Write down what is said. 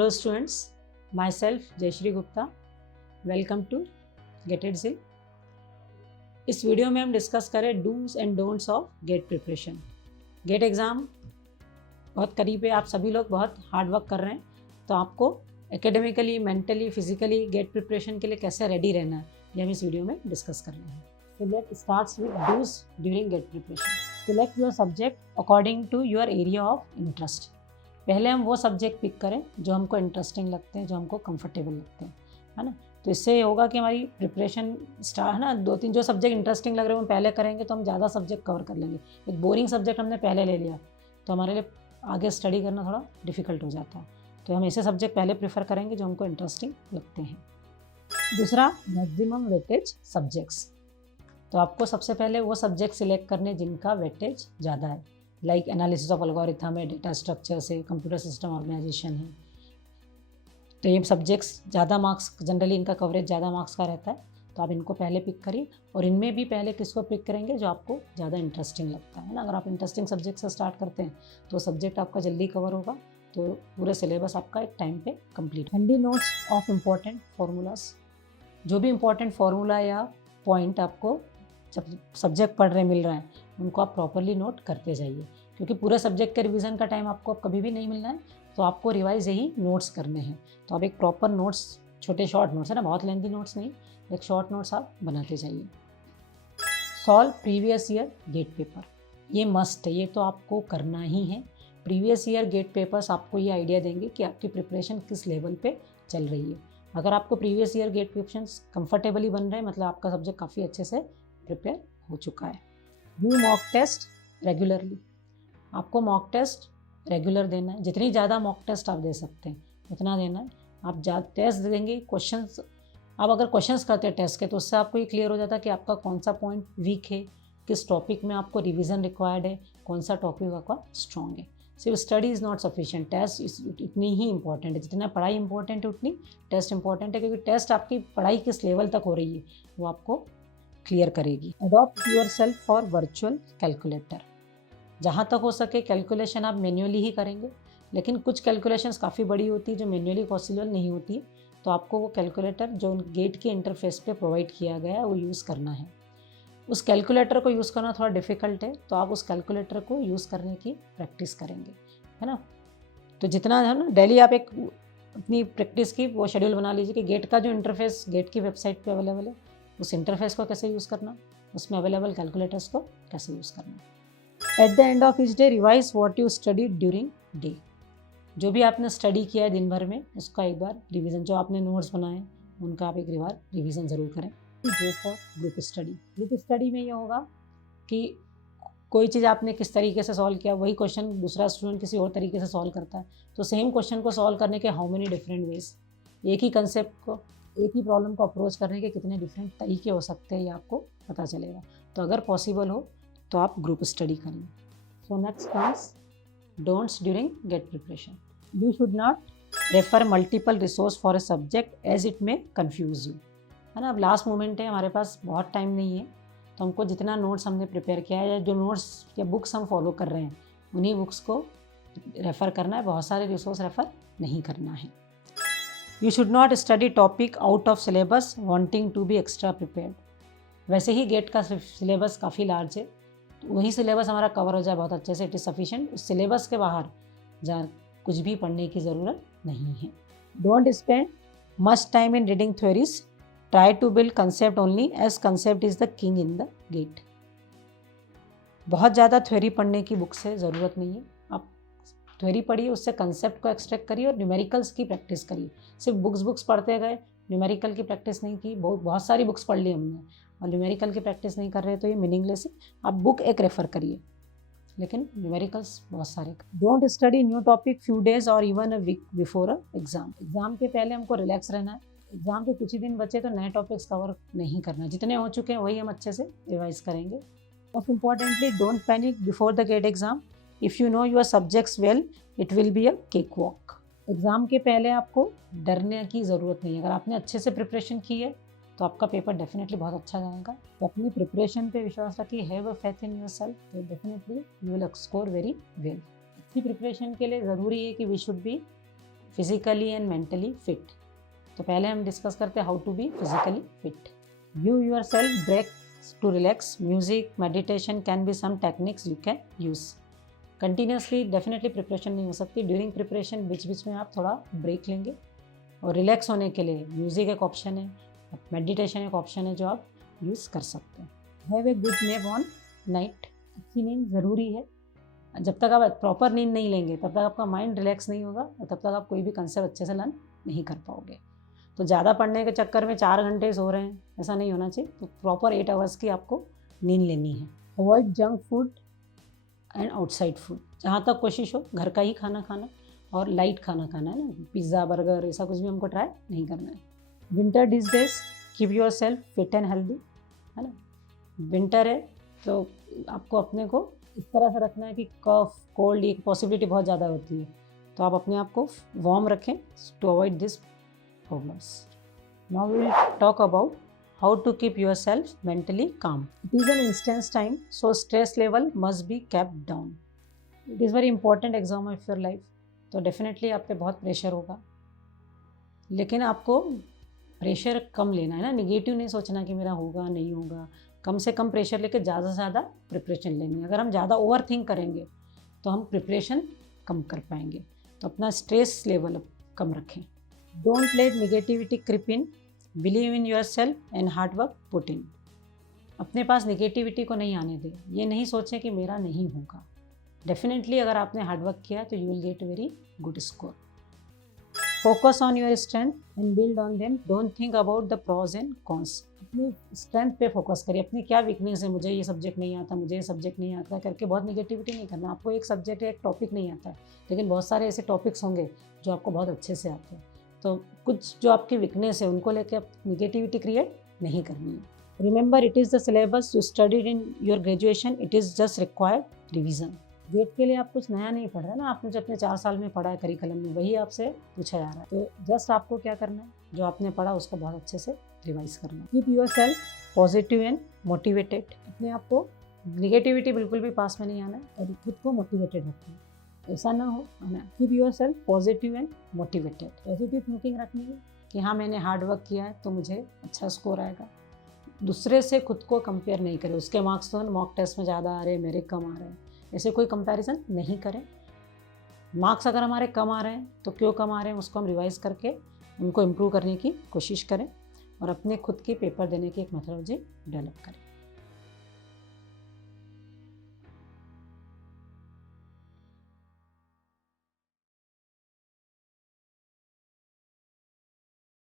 Hello students, myself Jayashree Gupta, welcome to GATE it Jill. इस video में हम डिस्कस करें dos and don'ts of GATE preparation. GATE exam बहुत करीब है, आप सभी लोग बहुत हार्ड वर्क कर रहे हैं, तो आपको academically, mentally, physically GATE preparation के लिए कैसे रेडी रहना है, ये हम इस वीडियो में डिस्कस कर रहे हैं। So let's start with do's during GATE preparation. Select your subject according to your area of interest. पहले हम वो सब्जेक्ट पिक करें जो हमको इंटरेस्टिंग लगते हैं, जो हमको कंफर्टेबल लगते हैं, है ना। तो इससे ये होगा कि हमारी प्रिपरेशन स्टार्ट है ना, 2-3 जो सब्जेक्ट इंटरेस्टिंग लग रहे हैं वो पहले करेंगे तो हम ज़्यादा सब्जेक्ट कवर कर लेंगे। एक बोरिंग सब्जेक्ट हमने पहले ले लिया तो हमारे लिए आगे स्टडी करना थोड़ा डिफिकल्ट हो जाता है, तो हम ऐसे सब्जेक्ट पहले प्रेफर करेंगे जो हमको इंटरेस्टिंग लगते हैं। दूसरा, मैक्सिमम वेटेज सब्जेक्ट्स। तो आपको सबसे पहले वो सब्जेक्ट सिलेक्ट करने जिनका वेटेज ज़्यादा है, लाइक एनालिसिस ऑफ एल्गोरिथम है, डेटा स्ट्रक्चर से, कंप्यूटर सिस्टम ऑर्गेनाइजेशन है। तो ये सब्जेक्ट्स ज़्यादा मार्क्स, जनरली इनका कवरेज ज़्यादा मार्क्स का रहता है, तो आप इनको पहले पिक करिए। और इनमें भी पहले किसको पिक करेंगे जो आपको ज़्यादा इंटरेस्टिंग लगता है ना। अगर आप इंटरेस्टिंग सब्जेक्ट से स्टार्ट करते हैं तो सब्जेक्ट आपका जल्दी कवर होगा, तो पूरे सिलेबस आपका एक टाइम पे complete. Handy notes of important formulas. जो भी इम्पॉर्टेंट फार्मूला या पॉइंट आपको जब सब्जेक्ट पढ़ रहे मिल रहा है उनको आप प्रॉपरली नोट करते जाइए, क्योंकि पूरे सब्जेक्ट के रिवीजन का टाइम आपको कभी भी नहीं मिलना है, तो आपको रिवाइज यही नोट्स करने हैं। तो आप एक प्रॉपर नोट्स, छोटे शॉर्ट नोट्स है ना, बहुत लेंथी नोट्स नहीं, एक शॉर्ट नोट्स आप बनाते जाइए। Solve previous year GATE paper, ये मस्ट है, ये तो आपको करना ही है। प्रीवियस ईयर गेट पेपर्स आपको ये आइडिया देंगे कि आपकी प्रिपरेशन किस लेवल पे चल रही है। अगर आपको previous year GATE preparation comfortably बन रहे हैं, मतलब आपका सब्जेक्ट काफ़ी अच्छे से प्रिपेयर हो चुका है। Do mock test regularly. आपको मॉक टेस्ट रेगुलर देना है, जितनी ज़्यादा मॉक टेस्ट आप दे सकते हैं उतना देना है। आप टेस्ट देंगे, क्वेश्चंस आप अगर क्वेश्चंस करते हैं टेस्ट के, तो उससे आपको ये क्लियर हो जाता है कि आपका कौन सा पॉइंट वीक है, किस टॉपिक में आपको रिवीजन रिक्वायर्ड है, कौन सा टॉपिक आपका स्ट्रॉन्ग है। सिर्फ study is not sufficient, test इतनी ही इंपॉर्टेंट है, जितना पढ़ाई इंपॉर्टेंट है उतनी टेस्ट इंपॉर्टेंट है, क्योंकि टेस्ट आपकी पढ़ाई किस लेवल तक हो रही है वो आपको क्लियर करेगी। Adopt your self for virtual calculator. जहाँ तक हो सके कैलकुलेशन आप मैन्युअली ही करेंगे, लेकिन कुछ कैलकुलेशंस काफ़ी बड़ी होती है जो मैन्युअली पॉसिबल नहीं होती है, तो आपको वो कैलकुलेटर जो गेट के इंटरफेस पे प्रोवाइड किया गया है वो यूज़ करना है। उस कैलकुलेटर को यूज़ करना थोड़ा डिफ़िकल्ट है, तो आप उस कैलकुलेटर को यूज़ करने की प्रैक्टिस करेंगे, है ना। तो जितना है ना, डेली आप एक अपनी प्रैक्टिस की वो शेड्यूल बना लीजिए कि गेट का जो इंटरफेस गेट की वेबसाइट पे अवेलेबल है, उस इंटरफेस को कैसे यूज़ करना, उसमें अवेलेबल कैलकुलेटर्स को कैसे यूज़ करना। At the end of each day revise what you study during day. जो भी आपने स्टडी किया है दिन भर में उसका एक बार रिवीजन, जो आपने नोट्स बनाए उनका आप एक बार रिवीजन ज़रूर करें। Go for group study. Group study में ये होगा कि कोई चीज़ आपने किस तरीके से सॉल्व किया, वही क्वेश्चन दूसरा स्टूडेंट किसी और तरीके से सॉल्व करता है, तो सेम क्वेश्चन को सॉल्व करने के हाउ मेनी डिफरेंट वेज, एक ही कंसेप्ट को, एक ही प्रॉब्लम को अप्रोच करने के कितने डिफरेंट तरीके हो सकते हैं ये आपको पता चलेगा। तो अगर पॉसिबल हो तो आप ग्रुप स्टडी करें। So next comes don'ts during GATE preparation. You should not refer multiple resource for a subject as it may confuse you, है ना। अब लास्ट मोमेंट है, हमारे पास बहुत टाइम नहीं है, तो हमको जितना नोट्स हमने प्रिपेयर किया है या जो नोट्स या बुक्स हम फॉलो कर रहे हैं उन्हीं बुक्स को रेफ़र करना है, बहुत सारे रिसोर्स रेफ़र नहीं करना है। You should not study topic out of syllabus wanting to be extra prepared. वैसे ही गेट का सिलेबस काफ़ी लार्ज है, तो वही सिलेबस हमारा कवर हो जाए बहुत अच्छे से, इट इज़ सफिशिएंट। उस सिलेबस के बाहर जा कुछ भी पढ़ने की ज़रूरत नहीं है। Don't spend much time in reading theories, try to build concept only as concept is the king in the GATE. बहुत ज़्यादा थ्योरी पढ़ने की बुक से ज़रूरत नहीं है, आप थ्योरी पढ़िए, उससे कंसेप्ट को एक्सट्रैक्ट करिए और न्यूमेरिकल्स की प्रैक्टिस करिए। सिर्फ बुक्स पढ़ते गए, न्यूमेरिकल की प्रैक्टिस नहीं की, बहुत सारी बुक्स पढ़ ली हमने और न्यूमेरिकल की प्रैक्टिस नहीं कर रहे तो ये मीनिंगलेस है। आप बुक एक रेफ़र करिए, लेकिन न्यूमेरिकल्स बहुत सारे। Don't study new topic few days और even a week before a exam. Exam के पहले हमको रिलैक्स रहना है, एग्ज़ाम के कुछ ही दिन बचे तो नए टॉपिक्स कवर नहीं करना, जितने हो चुके हैं वही हम अच्छे से रिवाइज करेंगे। Most importantly don't panic before the GATE exam. If you know your subjects well it will be a cake walk. Exam के पहले आपको डरने की ज़रूरत नहीं है, अगर आपने अच्छे से प्रिपरेशन की है तो आपका पेपर डेफिनेटली बहुत अच्छा जाएगा। तो अपनी प्रिपरेशन पे विश्वास रखिए, have a faith in yourself, तो definitely you will score very well. अच्छी प्रिपरेशन के लिए ज़रूरी है कि we should be physically and mentally fit. तो पहले हम डिस्कस करते हैं how to be physically fit. Give yourself breaks to relax. Music, meditation can be some techniques you can use. Continuously definitely preparation नहीं हो सकती। During preparation बीच बीच में आप थोड़ा ब्रेक लेंगे, और रिलैक्स होने के लिए म्यूज़िक एक ऑप्शन है, मेडिटेशन एक ऑप्शन है जो आप यूज़ कर सकते हैं। Have a good nap on night. अच्छी नींद ज़रूरी है। जब तक आप प्रॉपर नींद नहीं लेंगे तब तक आपका माइंड रिलैक्स नहीं होगा, और तब तक आप कोई भी कंसेप्ट अच्छे से लर्न नहीं कर पाओगे। तो ज़्यादा पढ़ने के चक्कर में 4 घंटे सो रहे हैं, ऐसा नहीं होना चाहिए। तो प्रॉपर 8 आवर्स की आपको नींद लेनी है। Avoid junk food and outside food. जहाँ तक कोशिश हो घर का ही खाना खाना, और लाइट खाना खाना है ना। पिज़्ज़ा, बर्गर ऐसा कुछ भी हमको ट्राई नहीं करना है। Winter this days keep your self fit and healthy, है ना। विंटर है तो आपको अपने को इस तरह से रखना है कि कफ, कोल्ड, ये पॉसिबिलिटी बहुत ज़्यादा होती है। तो आप अपने आप को वार्म रखें to avoid this problems. Now we will talk about how to keep yourself mentally calm. It is an instance time, so stress level must be kept down. It is very important exam of your life. तो definitely आप पे बहुत pressure होगा, लेकिन आपको pressure कम लेना है ना। निगेटिव नहीं सोचना कि मेरा होगा नहीं होगा। कम से कम प्रेशर लेके ज़्यादा से ज़्यादा प्रिपरेशन लेनी है। अगर हम ज़्यादा ओवर थिंक करेंगे तो हम प्रिपरेशन कम कर पाएंगे। तो अपना स्ट्रेस लेवल कम रखें। Don't let negativity creep in. Believe in yourself and hard work put in. अपने पास निगेटिविटी को नहीं आने दें। ये नहीं सोचें कि मेरा नहीं होगा। डेफिनेटली अगर आपने हार्ड वर्क किया तो you will get very good score. Focus on your strength and build on them. Don't think about the pros and cons. अपनी स्ट्रेंथ पे फोकस करिए। अपनी क्या वीकनेस है, मुझे ये सब्जेक्ट नहीं आता, मुझे ये सब्जेक्ट नहीं आता करके बहुत निगेटिविटी नहीं करना। आपको एक सब्जेक्ट या एक टॉपिक नहीं आता है, लेकिन बहुत सारे ऐसे टॉपिक्स होंगे जो आपको बहुत अच्छे से आते हैं। तो कुछ जो आपकी वीकनेस है उनको लेकर आप निगेटिविटी क्रिएट नहीं करनी है। Remember, it is the syllabus you studied in your graduation, it is just required revision. GATE के लिए आप कुछ नया नहीं पढ़ रहे ना। आपने जो अपने 4 साल में पढ़ा है करिकुलम में, वही आपसे पूछा जा रहा है। तो जस्ट आपको क्या करना है, जो आपने पढ़ा उसको बहुत अच्छे से रिवाइज करना है। Keep your self positive and motivated. अपने आप को निगेटिविटी बिल्कुल भी पास में नहीं आना है, और खुद को मोटिवेटेड रखना है। ऐसा ना हो, है ना। Keep your self positive and motivated. Positive thinking रखनी है कि हाँ, मैंने हार्ड वर्क किया है तो मुझे अच्छा स्कोर आएगा। दूसरे से खुद को कंपेयर नहीं करें। उसके मार्क्स तो मॉक टेस्ट में ज़्यादा आ रहे हैं, मेरे कम आ रहे हैं, ऐसे कोई कंपैरिजन नहीं करें। मार्क्स अगर हमारे कम आ रहे हैं तो क्यों कम आ रहे हैं उसको हम रिवाइज करके उनको इम्प्रूव करने की कोशिश करें, और अपने खुद के पेपर देने की एक मेथोडोलॉजी डेवलप करें।